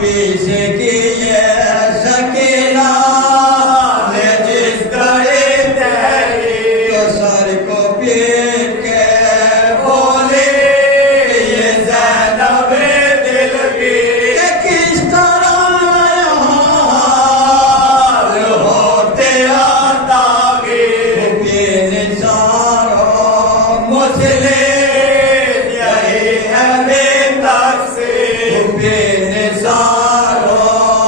پیچھے کی یہ سکینہ نے جس گڑی تیری تو سر کو پیٹ کے بولی یہ زینب دل کی کہ کس طرح حال ہوتے آتاگیر کے نثاروں مسلم یہی ہے بے تقسیم بے نثاروں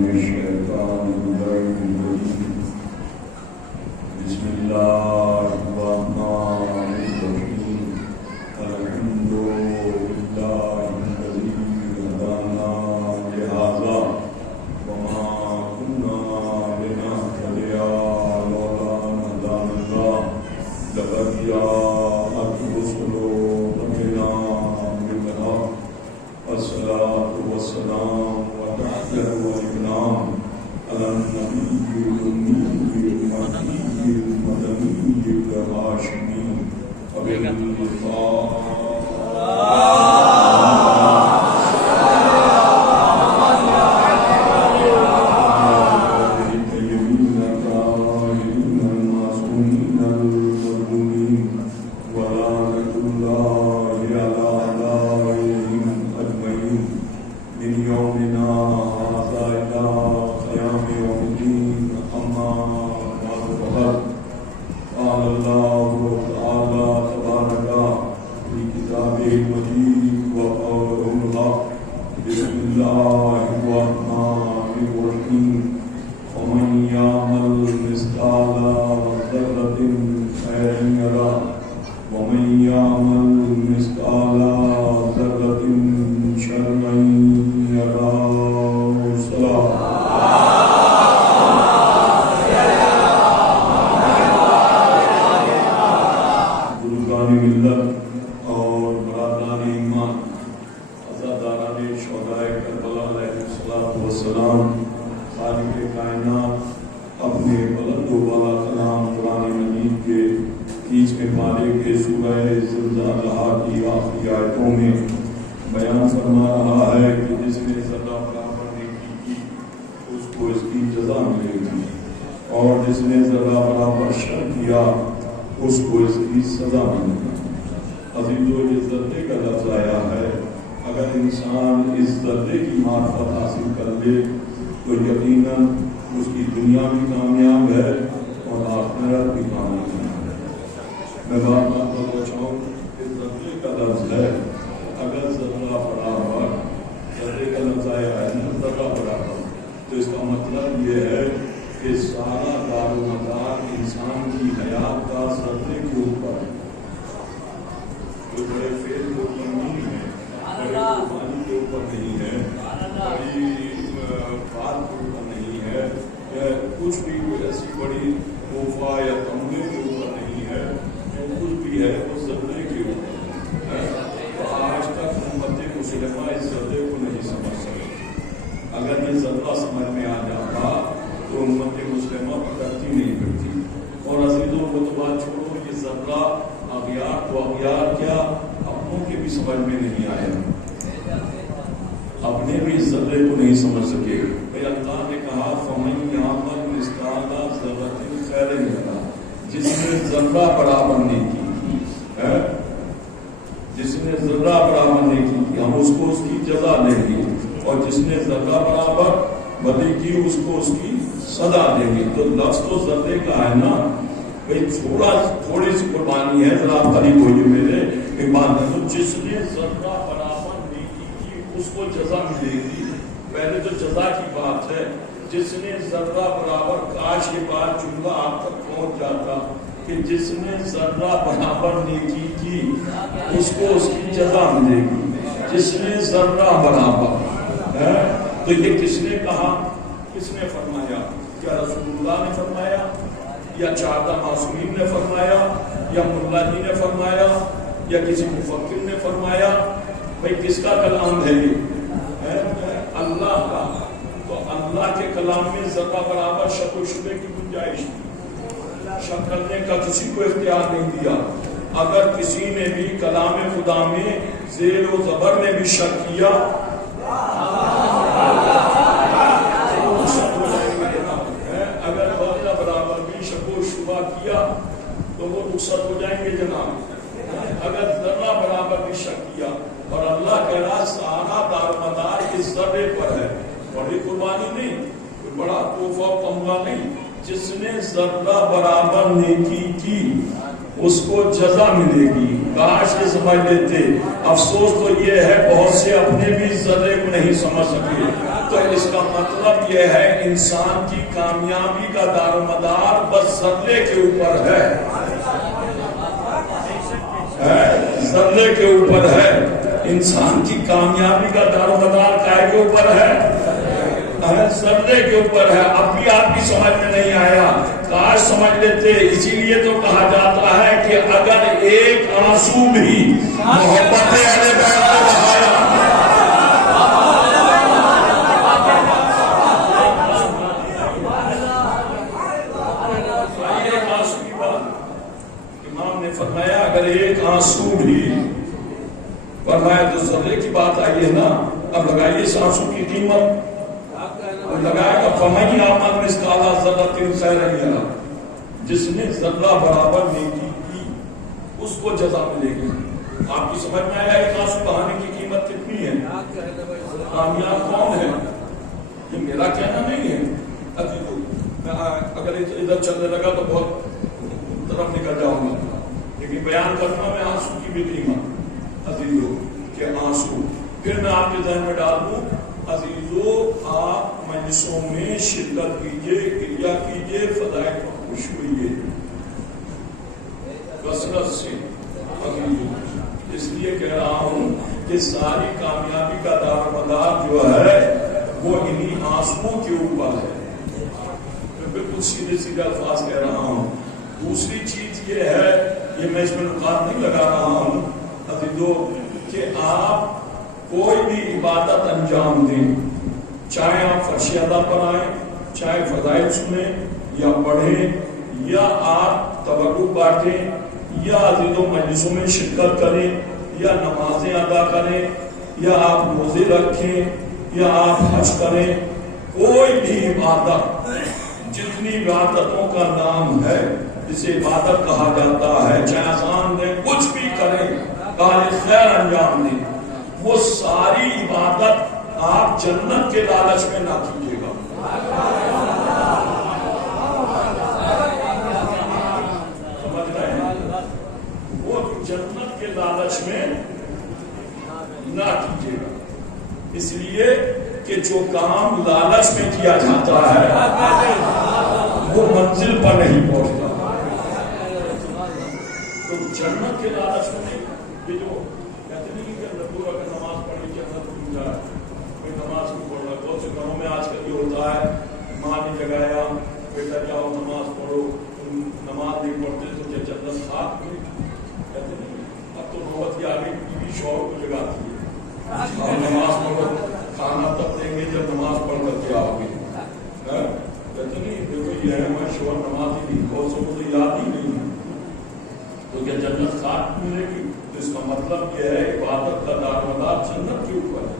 من الشيطان الرجيم بسم الله الرحمن الرحيم الحمد لله الذي هدانا لهذا وما كنا لنهتدي لولا أن هدانا الله لقد جاءت رسل ربنا بالحق والصلاة والسلام والتحية والإكرام على النبي الأمي المكي المدني الهاشمي وبالوفاء جس نے ذرہ برابر نیکی کی اس کو جزا ملے گی. کاش یہ سمجھ لیتے. افسوس تو یہ ہے بہت سے اپنے بھی ذرے کو نہیں سمجھ سکے. تو اس کا مطلب یہ ہے انسان کی کامیابی کا دار و مدار بس ذرے کے اوپر ہے. ذرے کے اوپر ہے. انسان کی کامیابی کا دار و مدار کائے کے اوپر ہے؟ ذرے کے اوپر ہے. اب بھی آپ کی سمجھ میں نہیں آیا. کاش سمجھ لیتے. اسی لیے تو کہا جاتا ہے کہ اگر ایک آنسو بھی محبت اہل بیت کو بہایا. ایک آنسو کی بات امام نے فرمایا اگر ایک آنسو بھی فرمایا تو ذرے کی بات آئی ہے نا. اب لگائیے اس آنسو کی قیمت. لگائے گا فمن یعمل مثقال ذرۃ خیرا یرہ. جس نے ذرہ برابر نیکی کی اس کو جزا ملے گی. آپ کی سمجھ میں آیا ایک آنسو بہانے کی قیمت کتنی ہے؟ کامیاب کون ہے؟ یہ میرا کہنا نہیں ہے. اگر ادھر چلنے لگا تو بہت طرف نکل جاؤں گا لیکن بیان کرنا میں آنسو کی بھی قیمت عزیزو کہ آنسو. پھر میں آپ کے ذہن میں ڈال دوں عزیزو آپ مجلسوں میں شرکت کیجئے, کریا کیجئے, فضائل پر خوش ہوئیے کثرت سے. اس لیے کہہ رہا ہوں کہ ساری کامیابی کا دار و مدار جو ہے وہ انہی آنسوؤں کے اوپر ہے. بالکل سیدھے سیدھے الفاظ کہہ رہا ہوں. دوسری چیز یہ ہے, یہ میں اس میں نکات نہیں لگا رہا ہوں عزیزو, کہ آپ کوئی بھی عبادت انجام دیں, چاہے آپ فرش ادا پر آئیں, چاہے فضائل سنیں یا پڑھیں, یا آپ تبرک بانٹیں, یا عزیزوں مجلسوں میں شرکت کریں, یا نمازیں ادا کریں, یا آپ روزے رکھیں, یا آپ حج کریں, کوئی بھی عبادت, جتنی عبادتوں کا نام ہے جسے عبادت کہا جاتا ہے, چاہے اذان دیں, کچھ بھی کریں, کار خیر انجام دیں, وہ ساری عبادت آپ جنت کے لالچ میں نہ کیجیے گا. سمجھ رہے ہیں؟ وہ جنت کے لالچ میں نہ کیجیے گا. اس لیے کہ جو کام لالچ میں کیا جاتا ہے وہ منزل پر نہیں پہنچتا. تو جنت کے لالچ میں نہیں. یہ جو کہتے نہیں کہ پورا کا نماز پڑھنے کی جنت مل جائے, کوئی نماز کو پڑھ رہا ہے. بہت سے گھروں میں آج کل یہ ہوتا ہے, ماں نے جگایا بیٹا جاؤ نماز پڑھو, نماز نہیں پڑھتے تو کیا جنت ساتھ میں. کہتے نہیں اب تو نوبت کی آگے بیوی شوہر کو جگاتی ہے, نماز پڑھو, کھانا تب دیں گے جب نماز پڑھ کر کے آؤ گے. کہتے نہیں دیکھو یہ ہے ہمارے شوہر نماز ہی نہیں, بہت سے کو تو یاد ہی نہیں ہے, تو کیا جنت ساتھ ملے گی؟ تو اس کا مطلب یہ ہے عبادت کا دار و مدار جنت کے اوپر ہے.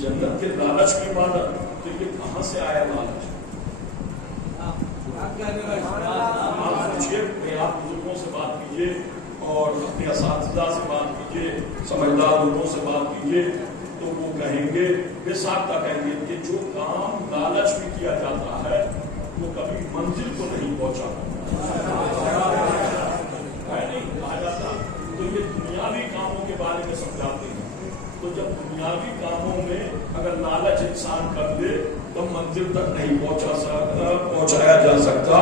جنت کے لالچ کی عبادت, تو یہ کہاں سے آیا لالچ؟ آپ سوچیے, آپ بزرگوں سے بات کیجیے اور اپنے اساتذہ سے بات کیجیے, سمجھدار لوگوں سے بات کیجیے, تو وہ کہیں گے, بے ساختہ کہیں گے کہ جو کام لالچ میں کیا جاتا ہے وہ کبھی منزل کو نہیں پہنچا. نہیں کہا جاتا. تو یہ دنیاوی کاموں کے بارے میں سمجھاتے ہیں. تو جب دنیاوی کاموں میں اگر لالچ انسان کر دے تو منزل تک نہیں پہنچایا جا سکتا.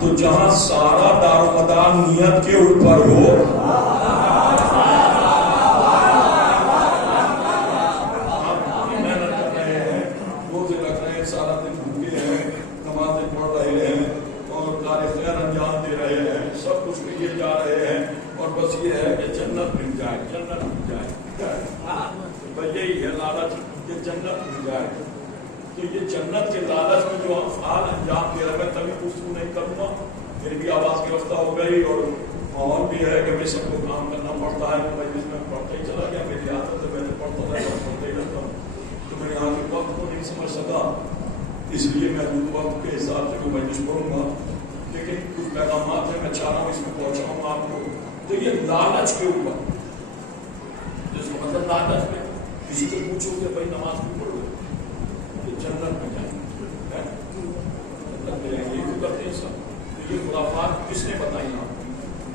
تو جہاں سارا دار و مدار نیت کے اوپر ہو, آپ محنت کر رہے ہیں, روزے رکھ رہے ہیں, سارا دن بھوکے ہیں, نمازیں پڑھ رہے ہیں اور کار خیر انجام دے رہے ہیں, سب کچھ لیے جا رہے ہیں, اور بس یہ ہے کہ جنت مل جائے, جنت مل جائے. یہی ہے لالچ کہ جنت مل جائے. تو یہ جنت کے لالچ میں جو افعال انجام دے رہے, میں تبھی گفتگو نہیں کروں گا, میری بھی آواز گرفتہ ہو گئی اور ماحول بھی ہے کہ میں سب کو کام کرنا پڑتا ہے. مجلس میں پڑھتا ہی چلا گیا, میری عادت ہے, میں نے پڑھتا رہا پڑھتا ہی رہتا ہوں. تو میں یہاں کے وقت کو نہیں سمجھ سکا, اس لیے میں وقت کے حساب سے کوئی مجلس پڑھوں گا. لیکن کچھ پیغامات ہیں میں چاہ رہا ہوں اس میں پہنچاؤں آپ کو. تو یہ لالچ کے اوپر, جس کو مطلب لالچ میں کسی کو پوچھو کہ بھائی نماز کیوں پڑھو, یہ جنت میں جائیں مطلب یہ کیوں کرتے ہیں سب. تو یہ خرافات کس نے بتائی آپ کو؟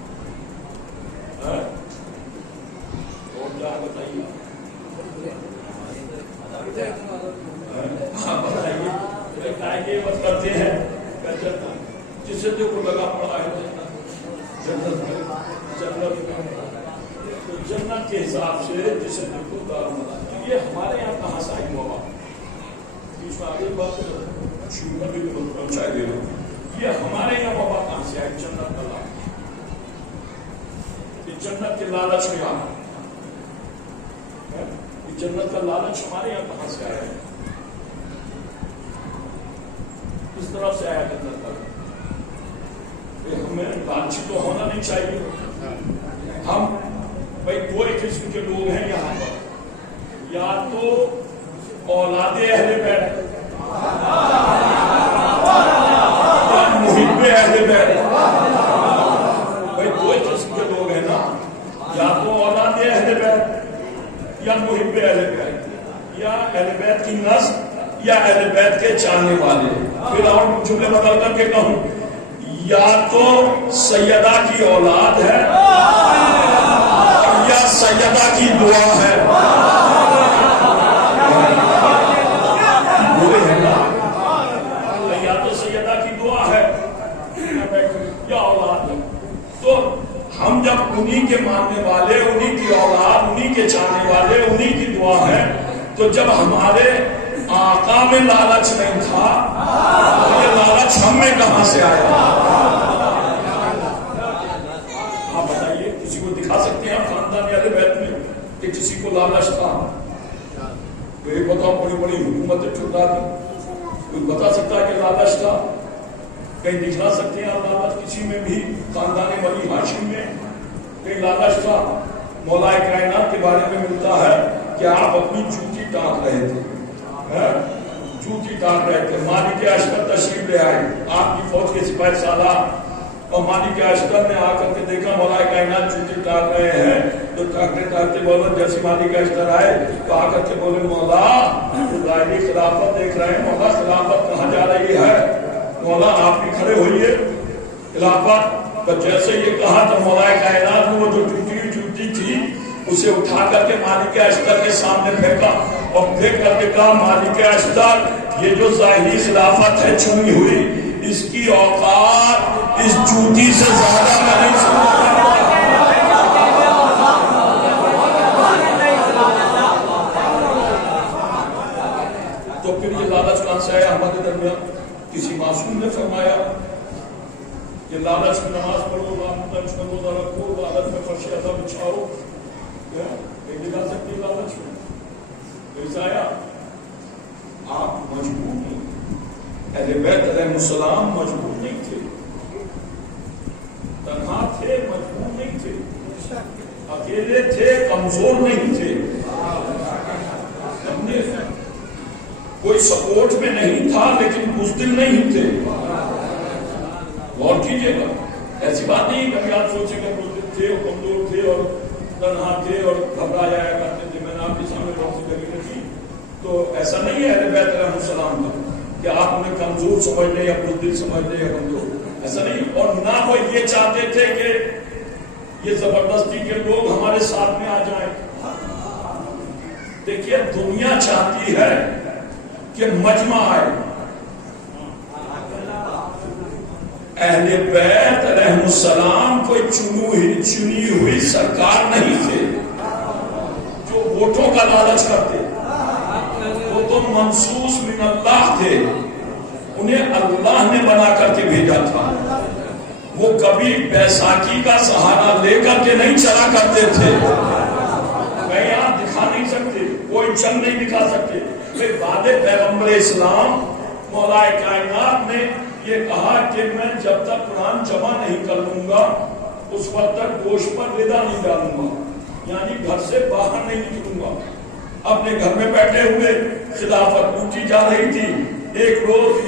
یہ مت کرتے ہیں جسے دیکھو لگا پڑا ہے جنت میں تو جنت کے حساب سے جسے دیکھو دار یہ ہمارے یہاں کہاں سے آئی بابا اس میں آگے بات شروع بھی پہنچائے دے رہا یہ ہمارے یہاں بابا کہاں سے آئی جنت کا لالچ یہ جنت کے لالچ میں آ جنت کا لالچ ہمارے یہاں کہاں سے آیا ہے کس طرف سے آیا جنت کا ہمیں لالچی تو ہونا نہیں چاہیے ہم بھائی کوئی قسم کے لوگ ہیں یہاں پر یا تو اولاد اہل بیت یا محب اہل بیت بھائی کوئی قسم کے لوگ ہیں نا یا تو اولاد اہل بیت یا محب اہل بیت یا اہل بیت کی نسل یا اہل بیت کے چاہنے والے پھر اور جملے بدل کر کے کہوں یا تو سیدہ کی اولاد ہے یا سیدہ کی دعا ہے یا تو سیدہ کی دعا ہے یا اولاد ہے تو ہم جب انہی کے ماننے والے انہی کی اولاد انہی کے چاہنے والے انہی کی دعا ہے تو جب ہمارے آقا میں لالچ نہیں تھا یہ لالچ ہم میں کہاں سے آیا آپ بتائیے کسی کو دکھا سکتے ہیں خاندان اہل بیت میں کہ کسی کو لالچ تھا کوئی بتاؤ بڑی بڑی حکومتیں ٹھکرا دی کوئی بتا سکتا ہے کہ لالچ تھا کہیں دکھا سکتے ہیں لالچ کسی میں بھی خاندان بنی ہاشم میں کہیں لالچ تھا مولا کائنات کے بارے میں ملتا ہے کہ آپ اپنی جوتی ٹانک رہے تھے جوتی ٹانک رہے تھے مالک اشتر تشریف لے آئے آپ کی فوج کے سپاہی سالار اور مالک اشتر نے آ کر کے دیکھا مولا کائنات جوتی ٹانک رہے ہیں تو ٹانکتے بولے جیسے مالک اشتر آئے تو آ کر کے بولے مولا ظاہری خلافت دیکھ رہے ہیں مولا خلافت کہاں جا رہی ہے مولا آپ بھی کھڑے ہوئیے خلافت تو جیسے یہ کہا تو مولا کائنات نے وہ جو جوتی تھی اسے اٹھا کر کے مالک اشتر کے سامنے پھینکا اور پھینک کر کے کہا مالک اشتر یہ جو ظاہری خلافت ہے چنی ہوئی اس کی اوقات اس جوتی سے زیادہ میں نہیں سکتا تو پھر یہ لالچ کہاں سے آیا ہمارے درمیان کسی معصوم نے فرمایا کہ لالچ میں نماز پڑھو لالچ میں روزہ رکھو لالچ میں فرش ادب بچھاؤ دکھا سکتی لالچ میں ایسا آیا آپ مجبور نہیں اہل بیت علیہ السلام مجبور نہیں تھے تنہا تھے مجبور نہیں تھے اکیلے تھے کمزور نہیں تھے کوئی سپورٹ میں نہیں تھا لیکن بزدل نہیں تھے غور کیجیے گا ایسی بات نہیں کبھی آپ سوچیں کہ بزدل تھے اور کمزور تھے اور تنہا تھے اور گھبرا جایا کرتے تھے میں نے آپ کے سامنے بہت سی جگہ کی تو ایسا نہیں ہے اہل بیت علیہ السلام کا کہ آپ انہیں کمزور سمجھ لیں یا بزدل سمجھ لیں یا کمزور ایسا نہیں اور نہ وہ یہ چاہتے تھے کہ یہ زبردستی کے لوگ ہمارے ساتھ میں آ جائیں دیکھیے دنیا چاہتی ہے کہ مجمع آئے اہل بیت علیہ السلام کوئی چنی ہوئی سرکار نہیں تھے جو ووٹوں کا لالچ کرتے وہ تو منصوص من اللہ تھے انہیں اللہ نے بنا کر کے بھیجا تھا وہ کبھی بیساکھی کا سہارا لے کر کے نہیں چلا کرتے تھے میں یہاں دکھا نہیں سکتے کوئی جنگ نہیں دکھا سکتے بعد پیغمبر اسلام مولا کائنات نے یہ کہا کہ میں جب تک قرآن جمع نہیں کر لوں گا اس وقت تک گوشت پر ردا نہیں ڈالوں گا یعنی گھر سے باہر نہیں نکلوں گا اپنے گھر میں بیٹھے ہوئے خلافت ٹوٹی جا رہی تھی ایک روز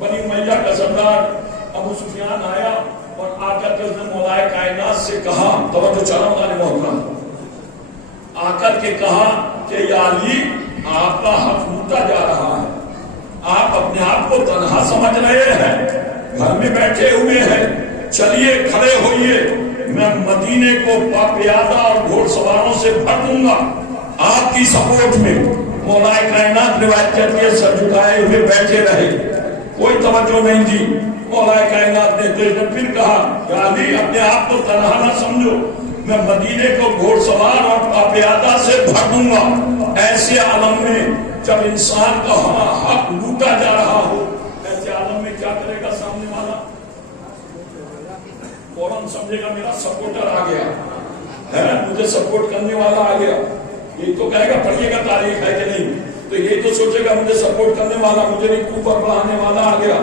بنی امیہ کا سردار ابو سفیان آیا اور آ کر کے اس نے مولا کائنات سے کہا توجہ چلا مولا محترم آ کر کے کہا کہ یا علی آپ کا حق ٹوٹتا جا رہا ہے آپ اپنے آپ کو تنہا سمجھ رہے ہیں گھر میں بیٹھے ہوئے ہیں چلیے کھڑے ہوئیے میں مدینے کو پیادہ اور گھوڑ سواروں سے بھر دوں گا آپ کی سپورٹ میں مولا کائنات روایت کرتی ہے سر جھکائے ہوئے بیٹھے رہے, کوئی توجہ نہیں دی. مولا کائنات نے تو پھر کہا کہ علی اپنے آپ کو تنہا نہ سمجھو, میں مدینے کو گھوڑ سوار اور پیادہ سے بھر دوں گا. ایسے عالم میں جب انسان کا حق لوٹا جا رہا ہو, ایسے عالم میں کیا کرے گا سامنے والا؟ فوراً سمجھے گا میرا سپورٹر آ گیا ہے, مجھے سپورٹ کرنے والا آ گیا. یہ تو کہے گا پڑھیے گا تاریخ ہے کہ نہیں, تو یہ تو سوچے گا مجھے سپورٹ کرنے والا, مجھے رکوع پر بڑھانے والا آ گیا.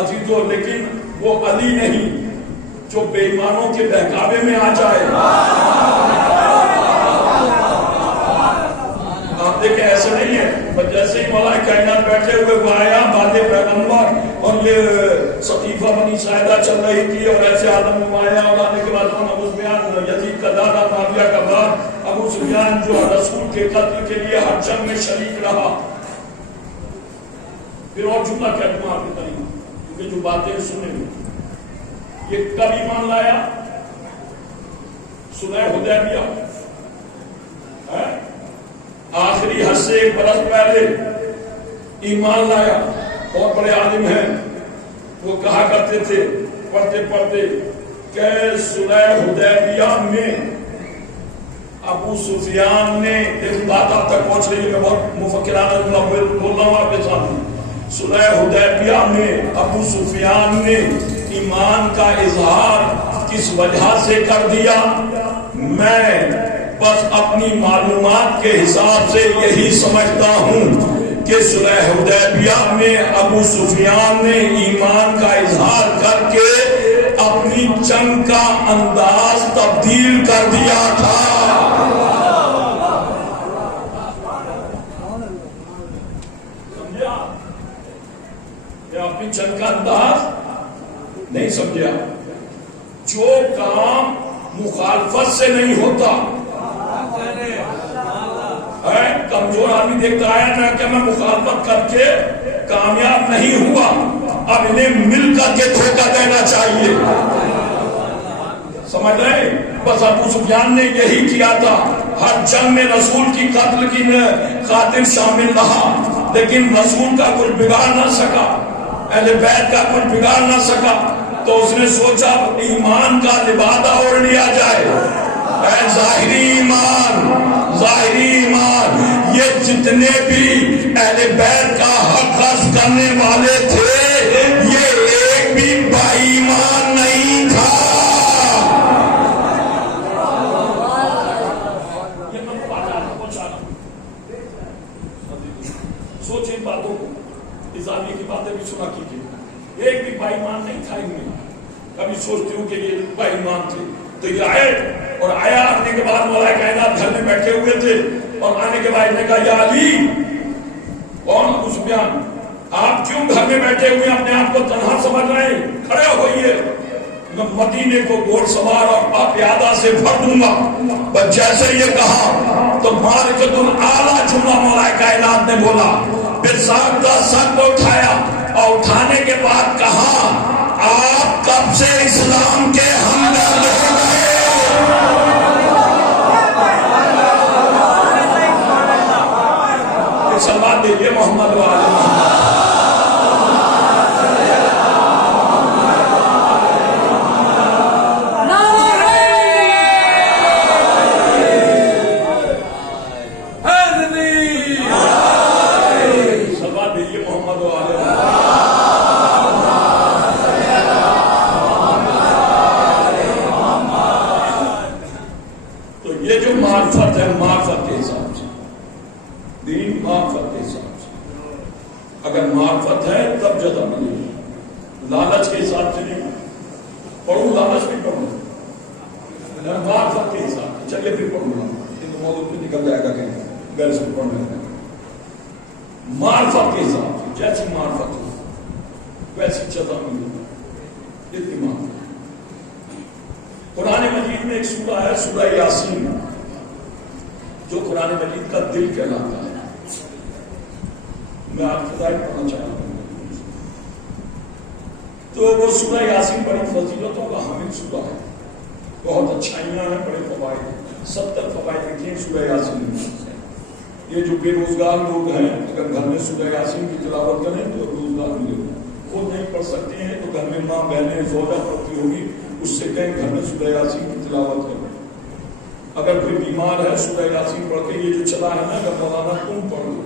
عزیزو لیکن وہ علی نہیں جو بے ایمانوں کے بہکاوے میں آ جائے. آپ دیکھیں ایسے نہیں ہے, جیسے ہی مولا کائنات بیٹھے ہوئے وہ آیا بعد پیغمبر, اور یہ سقیفہ بنی ساعدہ چل رہی تھی, اور ایسے عالم میں آیا, اور آنے کے بعد ابو سفیان یزید کا دادا معاویہ کا باپ ابو سفیان جو رسول کے قتل کے لیے ہر جنگ میں شریک رہا. پھر اور جملہ کیا دوں آپ کے طریقہ, کیونکہ جو باتیں سنیں یہ کب ایمان لایا؟ صلح حدیبیہ آخری حد سے 1 برس پہلے ایمان لایا. بہت بڑے عالم ہیں, وہ کہا کرتے تھے پڑھتے پڑھتے کہ صلح حدیبیہ میں ابو سفیان نے, ایک بات آپ تک پہنچ رہی ہے, میں بہت مفکرانہ جملہ بول رہا ہوں آپ کے سامنے. صلح حدیبیہ میں ابو سفیان نے ایمان کا اظہار کس وجہ سے کر دیا؟ میں بس اپنی معلومات کے حساب سے یہی سمجھتا ہوں کہ صلح حدیبیہ میں ابو سفیان نے ایمان کا اظہار کر کے اپنی جنگ کا انداز تبدیل کر دیا تھا. اپنی جنگ کا انداز نہیں سمجھا. جو کام مخالفت سے نہیں ہوتا, کمزور آدمی دیکھتا ہے نا کہ میں مخالفت کر کے کامیاب نہیں ہوا, اب انہیں مل کر کے دھوکہ دینا چاہیے. سمجھ رہے؟ بس ابو سفیان نے یہی کیا تھا. ہر جنگ میں رسول کی قتل کی خاطر شامل رہا, لیکن رسول کا کچھ بگاڑ نہ سکا, اہل بیت کا کچھ بگاڑ نہ سکا. تو اس نے سوچا ایمان کا لبادہ اوڑھ لیا جائے. اے ظاہری ایمان, ظاہری ایمان, یہ جتنے بھی اہل بیت کا حق غصب کرنے والے تھے, یہ ایک بھی با ایمان نہیں تھا. یہ میں پہنچا رہا ہوں, سوچیں ان باتوں کو, نظامی کی باتیں بھی سنا کیجیے. ایک بھی با ایمان نہیں تھا ان میں. کبھی سوچتی ہوں کہ یہ با ایمان تھے, تو یہ آئے, اور آیا آنے کے بعد مولا کائنات گھر میں بیٹھے ہوئے تھے, اور آنے کے بعد نے کہا یا علی. کون؟ ابو سفیان. آپ کیوں گھر میں بیٹھے ہوئے اپنے آپ کو تنہا سمجھ رہے ہیں؟ کھڑے ہوئیے, میں مدینے کو گھوڑ سوار اور پیادہ سے بھر دوں گا. بس جیسے یہ کہا تو مارکۃ الاعلیٰ جملہ مولا کائنات نے بولا. پھر ساختہ سر کو اٹھایا, اور اٹھانے کے بعد کہا آپ کب سے اسلام کے ہمدرد ہو گئے؟ سلوات دیجیے محمد وعلی محمد. سلوات دیجیے محمد وعلی محمد. تو یہ جو معرفت ہے, معرفت کے حساب سے دین, معرفت کے حساب سے, اگر معرفت ہے تب جزا ملے گی. لالچ کے حساب سے نہیں. پڑھوں لالچ بھی پڑھوں, معرفت کے حساب سے. چلیے پھر پڑھوں گا, یہ تو موضوع پہ نکل جائے گا کہ گھر سے پڑھنے لگے. معرفت کے حساب سے جیسی معرفت ہو ویسی جزا ملے گی. اتنی معرفت. قرآن مجید میں ایک سورہ ہے, سورہ یاسین, جو قرآن مجید کا دل کہلاتا ہے. میں آپ کو پڑھنا چاہتا ہوں. تو وہ سورہ یاسین بڑی فضیلتوں کا حامل سورہ ہے, بہت اچھائیاں ہیں, بڑے فوائد, 70 فوائد لکھے ہیں سورہ یاسین میں. یہ جو بے روزگار لوگ ہیں اگر گھر میں سورہ یاسین کی تلاوت کریں تو روزگار ملے گا. خود نہیں پڑھ سکتے ہیں تو گھر میں ماں بہنیں زوجہ پڑھتی ہوگی، اس سے کہیں گھر میں سورہ یاسین کی تلاوت کریں. اگر کوئی بیمار ہے سورہ یاسین پڑھ کے یہ جو چلا ہے نا اگر مولانا تم پڑھ لو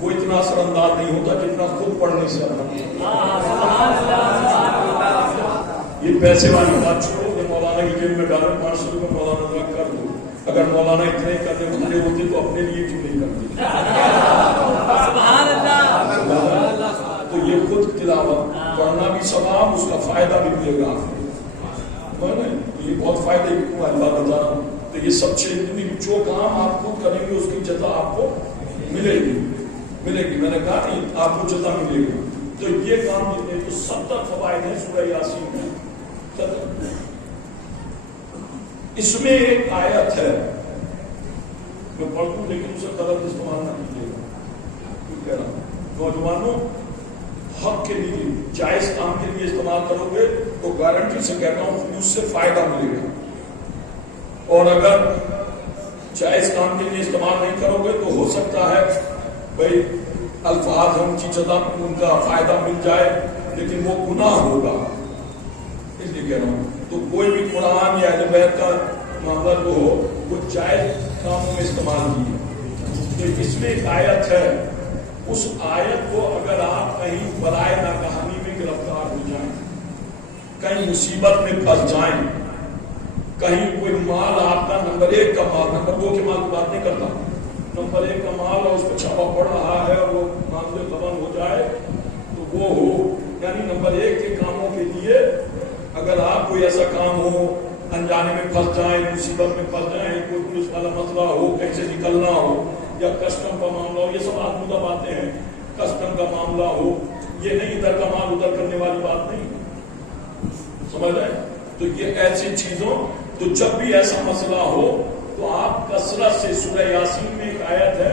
وہ اتنا اثر انداز نہیں ہوتا جتنا خود پڑھنے سے یہ پیسے والی بات چھوڑو کہ مولانا کی جیب میں ڈالو 500 روپے مولانا دعا کر دو. اگر مولانا اتنے کرنے والے ہوتے تو اپنے لیے کیوں نہیں کرتے؟ تو یہ خود تلاوت پڑھنا بھی ثواب، اس کا فائدہ بھی ملے گا. یہ بہت فائدے کی اللہ بتا رہا ہوں. تو یہ سب چیز جو کام آپ خود کریں گے اس کی جزا آپ کو ملے گی. میں نے کہا نہیں آپ کو جزا ملے گی. تو یہ کام جتنے تو 70 فوائد ہیں سورہ یاسین میں. اس میں ایک آیت ہے میں پڑھ دوں لیکن اسے غلط استعمال نہ کیجیے گا. کہہ رہا ہوں نوجوانوں حق کے لیے جائز کام کے لیے استعمال کرو گے تو گارنٹی سے کہتا ہوں اس سے فائدہ ملے گا. اور اگر جائز کام کے لیے استعمال نہیں کرو گے تو ہو سکتا ہے بھائی الفاظ ان کی جگہ ان کا فائدہ مل جائے لیکن وہ گناہ ہوگا. اس لیے کہہ رہا ہوں تو کوئی بھی قرآن یا اہل بیت کا معاملہ جو ہو وہ جائز کاموں میں استعمال کیے. تو اس میں ایک آیت ہے، اس آیت کو اگر آپ کہیں برائے ناکہانی میں گرفتار ہو جائیں، کہیں مصیبت میں پھنس جائیں، کہیں کوئی مال آپ کا نمبر 1 کا مال، نمبر 2 کے مال کی بات نہیں کرتا، نمبر 1 کا مال اور اس پہ چھاپا پڑ رہا ہے اور وہ معاملے ختم ہو جائے تو وہ ہو. یعنی نمبر 1 کے کاموں کے لیے اگر آپ کوئی ایسا کام ہو انجانے میں پھنس جائیں، مصیبت میں پھنس جائیں، کوئی پولیس والا مسئلہ ہو، کہیں سے نکلنا ہو یا کسٹم کا معاملہ ہو، یہ سب آدمی باتیں ہیں. کسٹم کا معاملہ ہو، یہ نہیں ادھر کا مال ادھر کرنے والی بات نہیں، سمجھ رہے. تو یہ ایسی چیزوں تو جب بھی ایسا مسئلہ ہو تو آپ کثرت سے سورہ یاسین میں ایک آیت ہے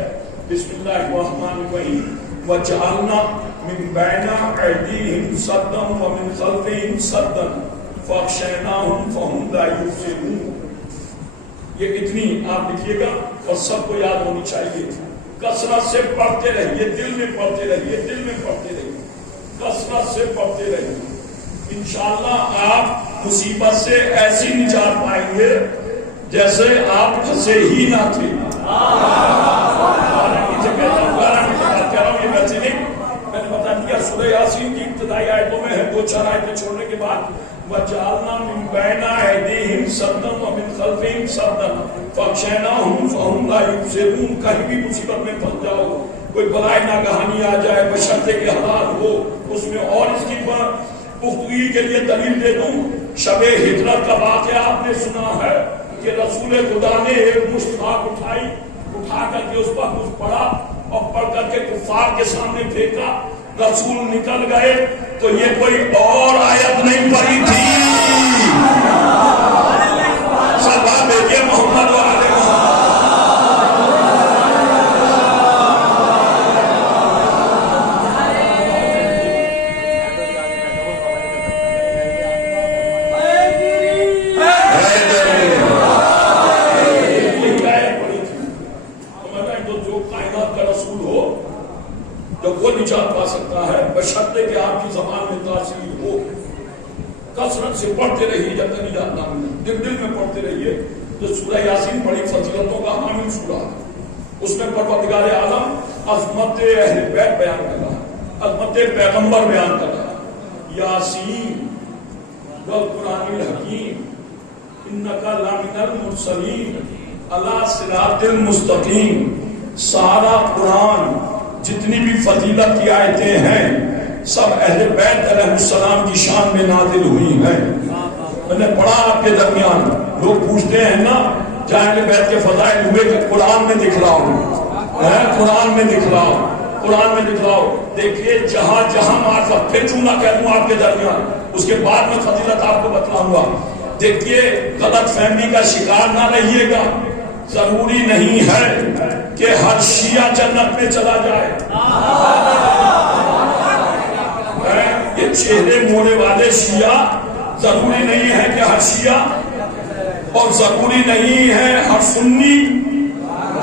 بسم اللہ الرحمن الرحیم وَجَعَلْنَا مِن بَيْنَ أَيْدِيهِمْ سَدًّا وَمِنْ خَلْفِهِمْ سَدًّا فَأَغْشَيْنَاهُمْ فَهُمْ لَا يُبْصِرُونَ. یہ اتنی آپ لکھیے گا اور سب کو یاد ہونی چاہیے. کثرت سے پڑھتے رہیے، دل میں پڑھتے رہیے، دل میں پڑھتے رہیے، کثرت سے پڑھتے رہیے. انشاءاللہ آپ مصیبت سے ایسی نجات پائیں گے جیسے آپ پھنسے ہی نہ تھے. میں نے بتا دیا سورہ یاسین کی ابتدائی آیتوں میں ہے، 2-4 آیتیں چھوڑنے کے بعد وَجَعَلْنَا مِن بَيْنَ أَيْدِيهِمْ سَدًّا وَمِنْ خَلْفِهِمْ سَدًّا فَأَغْشَيْنَاهُمْ فَهُمْ لَا يُبْصِرُونَ. کہیں بھی مصیبت میں پھنس جاؤ، کوئی بلائی ناگہانی آ جائے، بشرطے کے حالات ہو، اس میں اور اس کی پختگی کے لیے دلیل دے دوں. شب ہجرت کا واقعہ آپ نے سنا ہے کہ رسول خدا نے ایک مشت خاک اٹھا کر کے اس پر کچھ پڑا اور پڑھ کر کے کفار کے سامنے پھینکا. رسول نکل گئے تو یہ کوئی اور آیت نہیں پڑی تھی. صلوات بھیجیے محمد و آل محمد. پا سکتا ہے بشرطے کہ آپ کی زبان میں تاثیر ہو. کثرت سے پڑھتے رہیے جب تک نجات نہ ملے، دل میں پڑھتے رہیے. جو سورہ یاسین بڑی فضیلتوں کا حامل سورہ ہے، اس میں پروردگار عالم عظمت اہل بیت بیان کر رہا ہے، عظمت پیغمبر بیان کر رہا ہے. یاسین والقرآن الحکیم انک لمن المرسلین علی صراط المستقیم. سارا قرآن جتنی بھی فضیلت کی آیتیں ہیں سب اہل بیت علیہ السلام کی شان میں نازل ہوئی ہیں. میں نے پڑھا آپ کے درمیان لوگ پوچھتے ہیں نا جہاں اہل بیت کے فضائل ہوئے کہ قرآن میں دکھلاؤ، قرآن میں دکھلاؤ، قرآن میں دکھلاؤ. دیکھیے جہاں جہاں معرفت پھر چوں نہ کہہ دوں آپ کے درمیان، اس کے بعد میں فضیلت آپ کو بتلاؤں گا. دیکھیے غلط فہمی کا شکار نہ رہیے گا. ضروری نہیں ہے کہ ہر شیعہ جنت میں چلا جائے. یہ چہرے موڑے والے شیعہ ضروری نہیں ہے کہ ہر شیعہ، اور ضروری نہیں ہے ہر سنی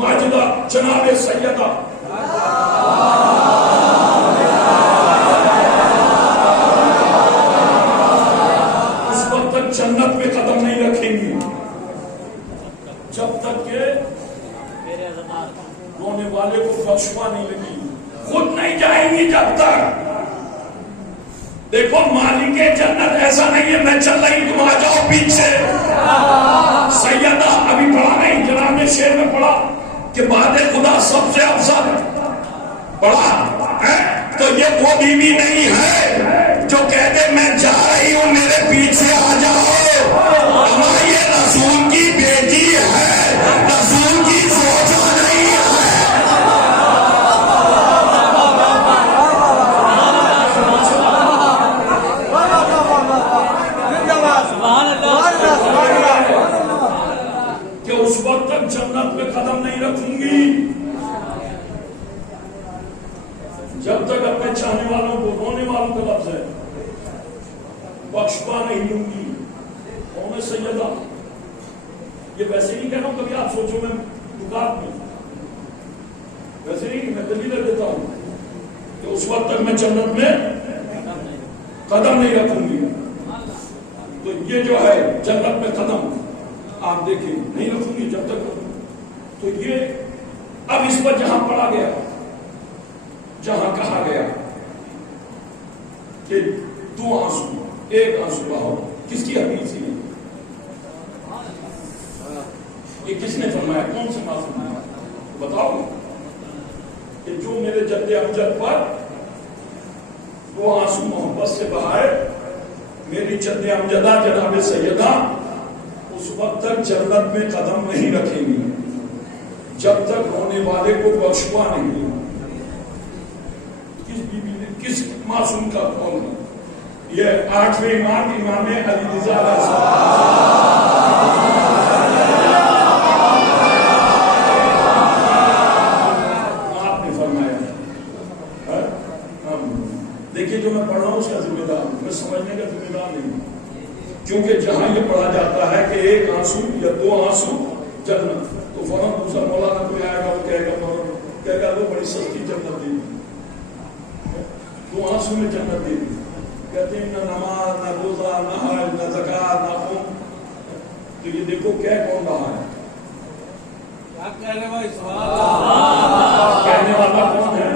ماجدہ جناب سیدہ اس وقت تک جنت میں قدم نہیں رکھیں گی جب تک کہ رونے والے کو بخشوا نہیں لگی، خود نہیں جائیں گی جب تک۔ دیکھو مالک جنت ایسا نہیں ہے میں چل رہی تم آ جاؤ پیچھے۔ سیدہ ابھی پڑھا نہیں، جناب نے شعر میں پڑھا کہ بات خدا سب سے افضل پڑھا ہے، تو یہ وہ بیوی نہیں ہے جو کہتے میں جا رہی ہوں میرے پیچھے آ جاؤ، ہماری یہ رسول کی بیٹی ہے، رسول کی سوچا نہیں ہے۔ کہ اس وقت تک جنت میں قدم نہیں رکھوں گی جب تک اپنے چاہنے والوں کو، رونے والوں کا لفظ ہے، بخشوا نہیں لوں گی۔ قوم سیدہ یہ ویسے نہیں کہہ رہا ہوں، کبھی آپ سوچو میں دکان میں ویسے نہیں، میں دلیل دیتا ہوں کہ اس وقت تک میں جنت میں قدم نہیں رکھوں گی۔ تو یہ جو ہے جنت میں قدم آپ دیکھیں نہیں رکھوں گی جب تک، تو یہ اب اس پر جہاں پڑھا گیا، جہاں کہا گیا کہ دو آنسو ایک آنسو بہاؤ، کس کی حدیث ہے یہ؟ کس نے فرمایا؟ کون سے معصوم فرمایا؟ بتاؤ کہ جو میرے جد امجد پر دو آنسو محبت سے بہائے، میری جد امجدہ جناب سیدہ اس وقت تک جنت میں قدم نہیں رکھیں گی جب تک رونے والے کو بخشوا نہیں۔ کس بیوی نے، کس معصوم کا قول ہے؟ یہ 8ویں امام امام علی رضا علیہ السلام آپ نے فرمایا۔ دیکھیے جو میں پڑھ رہا ہوں اس کا ذمہ دار ہوں، میں سمجھنے کا ذمہ دار نہیں ہوں، کیونکہ جہاں یہ پڑھا جاتا ہے کہ ایک آنسو یا دو آنسو جنت، تو فوراً دوسرا مولانا کوئی آئے گا وہ کہے گا وہ بڑی سستی جنت دی، دو آنسو میں جنت دی، کہتے ہیں نہ نماز نہ روزہ نہ حج نہ زکات نہ خون۔ تو یہ دیکھو کہہ کون رہا ہے؟ کہنے والا کون ہے؟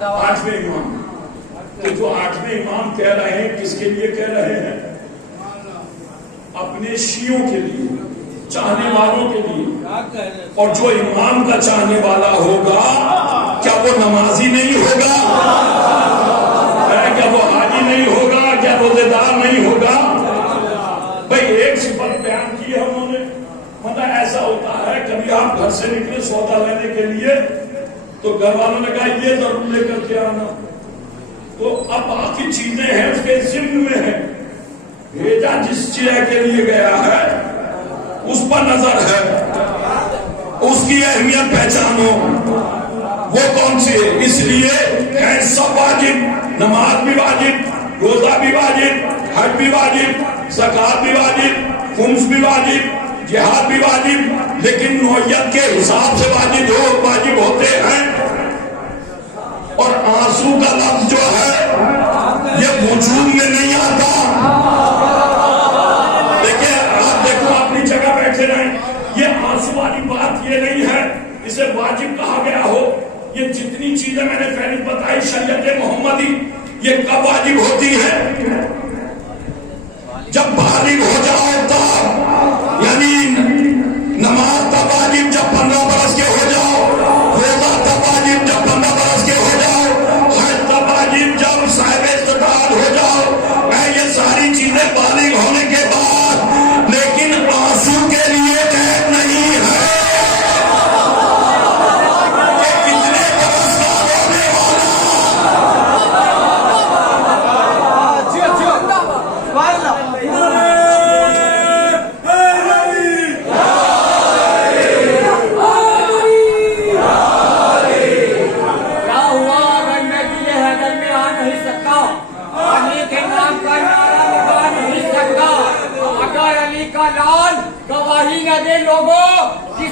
8ویں امام۔ تو جو 8ویں امام کہہ رہے ہیں کس کے لیے کہہ رہے ہیں؟ اپنے شیعوں کے لیے، چاہنے والوں کے لیے۔ اور جو امام کا چاہنے والا ہوگا کیا وہ نمازی نہیں ہوگا؟ کیا وہ حاجی نہیں ہوگا؟ کیا روزے دار نہیں ہوگا؟ بھائی ایک صفت بیان کی ہے انہوں نے، مطلب ایسا ہوتا ہے کبھی آپ گھر سے نکلے سودا لینے کے لیے تو گھر والوں نے کہا یہ ضرور لے کر کے آنا، تو اب باقی چیزیں ہیں اس کے ذمہ میں ہیں، بھیجا جس چیز کے لیے گیا ہے اس پر نظر ہے، اس کی اہمیت پہچانو وہ کون سی ہے۔ اس لیے خیر سب واجب، نماز بھی واجب، روزہ بھی واجب، حج بھی واجب، زکات بھی واجب، خمس بھی واجب، جہاد بھی واجب، لیکن نوعیت کے حساب سے واجب ہوتے ہیں۔ اور آنسو کا لفظ جو ہے یہ وجود میں نہیں آتا۔ دیکھیں آپ دیکھو اپنی جگہ بیٹھے رہیں، یہ آنسو والی بات یہ نہیں ہے اسے واجب کہا گیا ہو۔ یہ جتنی چیزیں میں نے پہلے بتائی شریعت محمدی، یہ کب واجب ہوتی ہیں؟ جب بالغ ہو جاؤ تب، یعنی نماز تب واجب جب 15 برس کے ہو جاؤ، روزہ تب واجب جب 15 برس کے ہو جاؤ، حج تب واجب جب صاحب استطاعت ہو جاؤ، یہ ساری چیزیں بالغ ہونے کے بعد، لیکن آنسو کے لیے قید نہیں ہے۔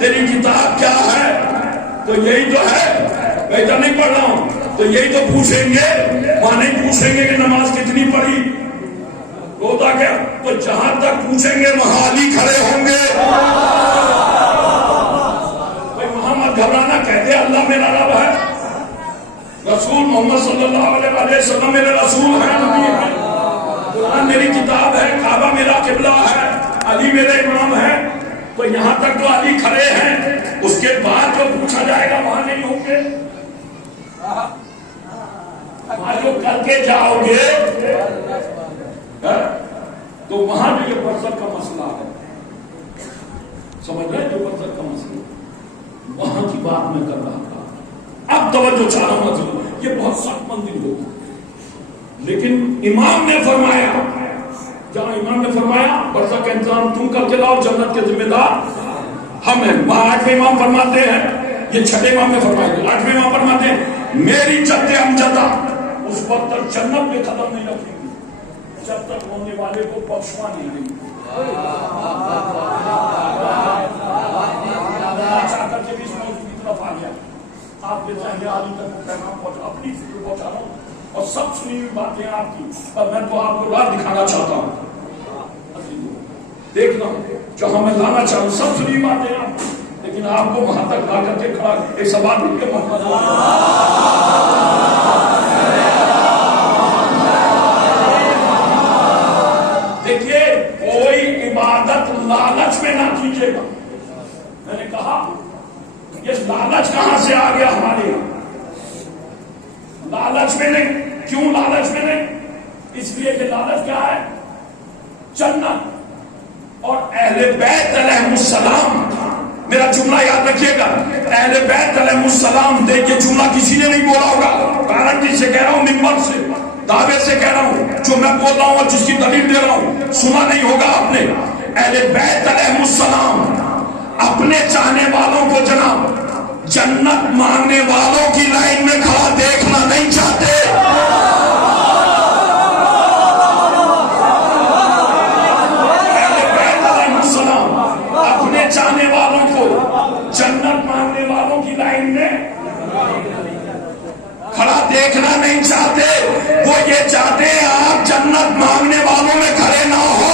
تیری کتاب کیا ہے؟ تو یہی تو ہے، میں ادھر نہیں پڑھ رہا ہوں، تو یہی تو پوچھیں گے، وہاں نہیں پوچھیں گے کہ نماز کتنی پڑھی، ہوتا کیا؟ تو جہاں تک پوچھیں گے وہاں علی کھڑے ہوں گے. محمد گھبرانا، کہتے اللہ میرا رب ہے، رسول محمد صلی اللہ علیہ وسلم میرے رسول ہیں، نبی ہیں، قرآن میری کتاب ہے، کعبہ میرا قبلہ ہے، علی میرے امام ہے. تو یہاں تک تو علی کھڑے ہیں، اس کے بعد جو پوچھا جائے گا وہاں نہیں ہوں گے. وہاں جو کر کے جاؤ گے تو وہاں بھی یہ برزخ کا مسئلہ ہے، سمجھ رہے جو برزخ کا مسئلہ وہاں کی بات میں کر رہا تھا. اب توجہ چاہ رہا ہوں، یہ بہت سخت منزل ہوگا، لیکن امام نے فرمایا، جہاں امام نے فرمایا برزخ کا انتظام تم کر کے لاؤ، جنت کے ذمہ دار ہم ہیں. وہاں 8ویں امام فرماتے ہیں، یہ 6 امام نے فرمایا، 8ویں امام فرماتے ہیں میری جد امجدہ اس وقت تک جنت میں قدم نہیں رکھیں گی جب تک ہونے والے کو بخشوا نہیں دیں گے. چاہ کر کے بھی اس موضوع کی طرف آ گیا، آپ کے ذہن عالی تک وہ پیغام پہنچا، اپنی فکر پہنچا رہا ہوں، اور سب سنی ہوئی باتیں آپ کی، اور میں تو آپ کو راہ دکھانا چاہتا ہوں، دیکھنا جہاں میں لانا چاہوں، سب سنی ہوئی باتیں آپ کی، لیکن آپ کو وہاں تک لا کر کے کھڑا ایک سوال مل کے محمد دیکھیے، کوئی عبادت لالچ میں نہ کیجیے گا. میں نے کہا یہ لالچ کہاں سے آ گیا ہمارے یہاں؟ لالچ میں نہیں. کیوں لالچ میں نہیں؟ اس لیے کہ لالچ کیا ہے؟ جنت اور اہل بیت علیہ السلام. میرا جملہ یاد رکھیے گا، اہل بیت علیہ السلام. دیکھیے جملہ کسی نے نہیں بولا ہوگا، گارنٹی سے کہہ رہا ہوں، ممبر سے دعوے سے کہہ رہا ہوں، جو میں بول رہا ہوں اور جس کی دلیل دے رہا ہوں سنا نہیں ہوگا آپ نے. اہل بیت علیہ السلام اپنے چاہنے والوں کو جناب جنت مانگنے والوں کی لائن میں کھڑا دیکھنا نہیں چاہتے. اہل بیت علیہ السلام اپنے چاہنے والوں کو جنت مانگنے والوں کی لائن میں کھڑا دیکھنا نہیں چاہتے. وہ یہ چاہتے ہیں آپ جنت مانگنے والوں میں کھڑے نہ ہو،